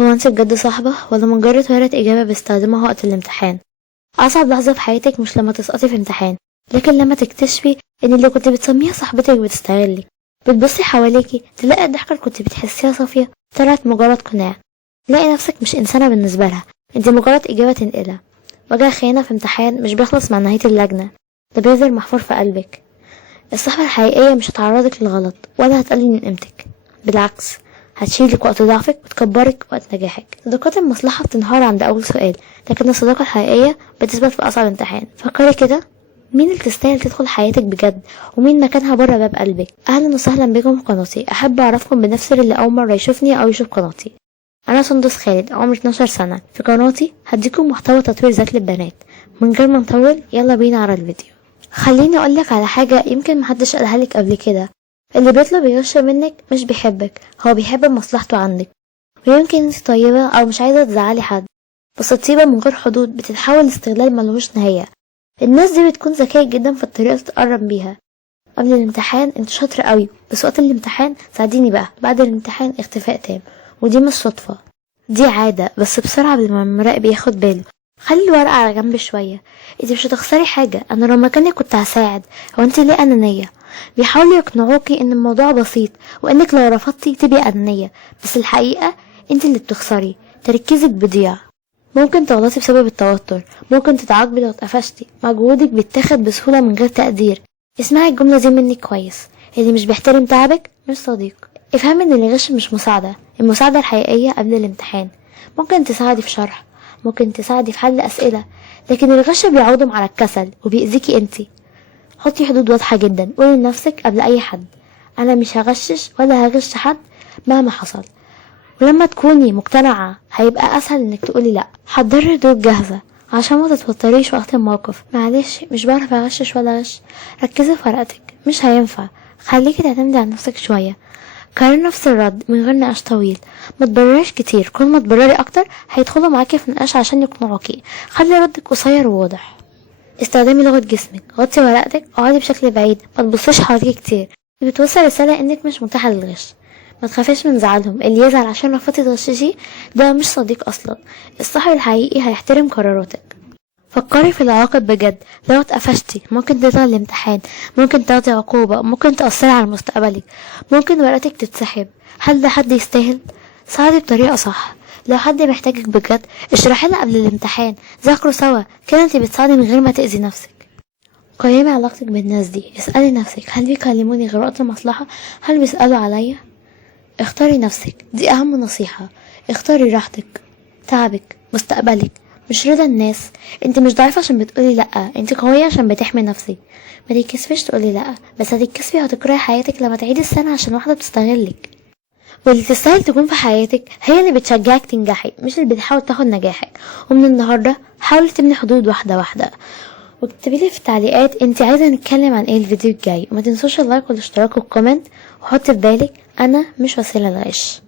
هو انت بجد صاحبة ولا مجرد ورقة إجابة بستخدمها وقت الامتحان؟ أصعب لحظة في حياتك مش لما تسقطي في امتحان، لكن لما تكتشفي إن اللي كنت بتسميها صاحبتك بتستغلك. بتبصي حواليكي تلاقي الضحكة اللي كنت بتحسيها صافية طلعت مجرد قناع. تلاقي نفسك مش إنسانة بالنسبة لها، انت مجرد إجابة تنقلها. وجع خيانة في امتحان مش بيخلص مع نهاية اللجنة، ده بيفضل محفور في قلبك. الصحبة الحقيقية مش هتعرضك للغلط ولا هتقلل من قيمتك، بالعكس هتشيلك وقت ضعفك وتكبرك وقت نجاحك. صداقات المصلحة بتنهار عند أول سؤال، لكن الصداقة الحقيقية بتثبت في أصعب امتحان. فكري كده، مين اللي تستاهل تدخل حياتك بجد ومين مكانها بره باب قلبك؟ أهلا وسهلا بكم في قناتي. أحب أعرفكم بنفسي اللي أول مرة يشوفني أو يشوف قناتي. أنا سندس خالد، عمري 12 سنة. في قناتي هديكم محتوى تطوير ذات للبنات. من غير ما نطول يلا بينا على الفيديو. خليني أقولك على حاجة يمكن محدش قالها لك قبل كده، اللي بيطلب يغش منك مش بيحبك، هو بيحب مصلحته عندك. ويمكن انت طيبة او مش عايزة تزعلي حد، بس الطيبة من غير حدود بتتحول لاستغلال ملهوش نهاية. الناس دي بتكون ذكية جدا في الطريقة اللي تقرب بيها. قبل الامتحان انت شاطر قوي، بس وقت الامتحان ساعديني بقى. بعد الامتحان اختفاء تام، ودي مش صدفة، دي عادة. بس بسرعة قبل ما المراقب ياخد باله. خلي الورقة على جنب شوية، انت مش هتخسري حاجة. انا لو مكانك كنت هساعد. هو انت ليه انانية؟ بيحاولوا يقنعوكي ان الموضوع بسيط وانك لو رفضتي تبقي انانية، بس الحقيقة انت اللي بتخسري، تركيزك بيضيع. ممكن تغلطي بسبب التوتر، ممكن تتعاقبي لو اتقفشتي، مجهودك بيتاخد بسهولة من غير تقدير. اسمعي الجملة دي مني كويس، اللي مش بيحترم تعبك مش صديق. افهمي ان الغش مش مساعدة، المساعدة الحقيقية قبل الامتحان. ممكن تساعدي في شرح، ممكن تساعدي في حل أسئلة، لكن الغش بيعودم على الكسل وبيأذيكي انتي. حطي حدود واضحة جدا، قولي لنفسك قبل أي حد أنا مش هغشش ولا هغش حد مهما حصل. ولما تكوني مقتنعة هيبقى أسهل إنك تقولي لأ. حضري ردود جاهزة عشان ما تتوتريش وقت الموقف. معلش مش بعرف أغشش ولا غش. ركزي في ورقتك، مش هينفع. خليكي تعتمدي على نفسك شوية. كرري نفس الرد من غير نقاش طويل، ما تبرريش كتير. كل ما تبرري أكتر هيدخلوا معاكي في نقاش عشان يقنعوكي. خلي ردك قصير وواضح. استخدامي لغة جسمك، غطي ورقتك، اقعدي بشكل بعيد، ما تبصيش حواليكي كتير. دي بتوصل رسالة انك مش متاحة للغش. ما تخافيش من زعلهم، اللي يزعل عشان رفضتي تغششي ده مش صديق اصلا. الصاحب الحقيقي هيحترم قراراتك. فكري في العواقب بجد. لو اتقفشتي ممكن تلغي الامتحان، ممكن تاخدي عقوبة، ممكن تأثري على مستقبلك، ممكن ورقتك تتسحب. هل ده حد يستاهل؟ ساعدي بطريقة صح. لو حد محتاجك بجد اشرحي له قبل الامتحان، ذاكروا سوا، كده انت بتساعدي من غير ما تأذي نفسك. قيمي علاقتك بالناس دي، اسألي نفسك هل بيكلموني غير وقت المصلحة؟ هل بيسألوا عليا؟ اختاري نفسك، دي اهم نصيحة. اختاري راحتك، تعبك، مستقبلك، مش رضا الناس. انت مش ضعيفة عشان بتقولي لأ، انت قوية عشان بتحمي نفسك. ما تتكسفيش تقولي لأ، بس هتتكسفي وهتكرهي حياتك لما تعيدي السنة عشان واحدة بتستغلك. واللي تستاهل تكون في حياتك هي اللي بتشجعك تنجحي، مش اللي بتحاول تاخد نجاحك. ومن النهارده حاولي تبني حدود واحده واحده. واكتبيلي في التعليقات انت عايزه نتكلم عن ايه الفيديو الجاي. وما تنسوش اللايك والاشتراك والكومنت. وحطي في بالك انا مش وسيله للغش.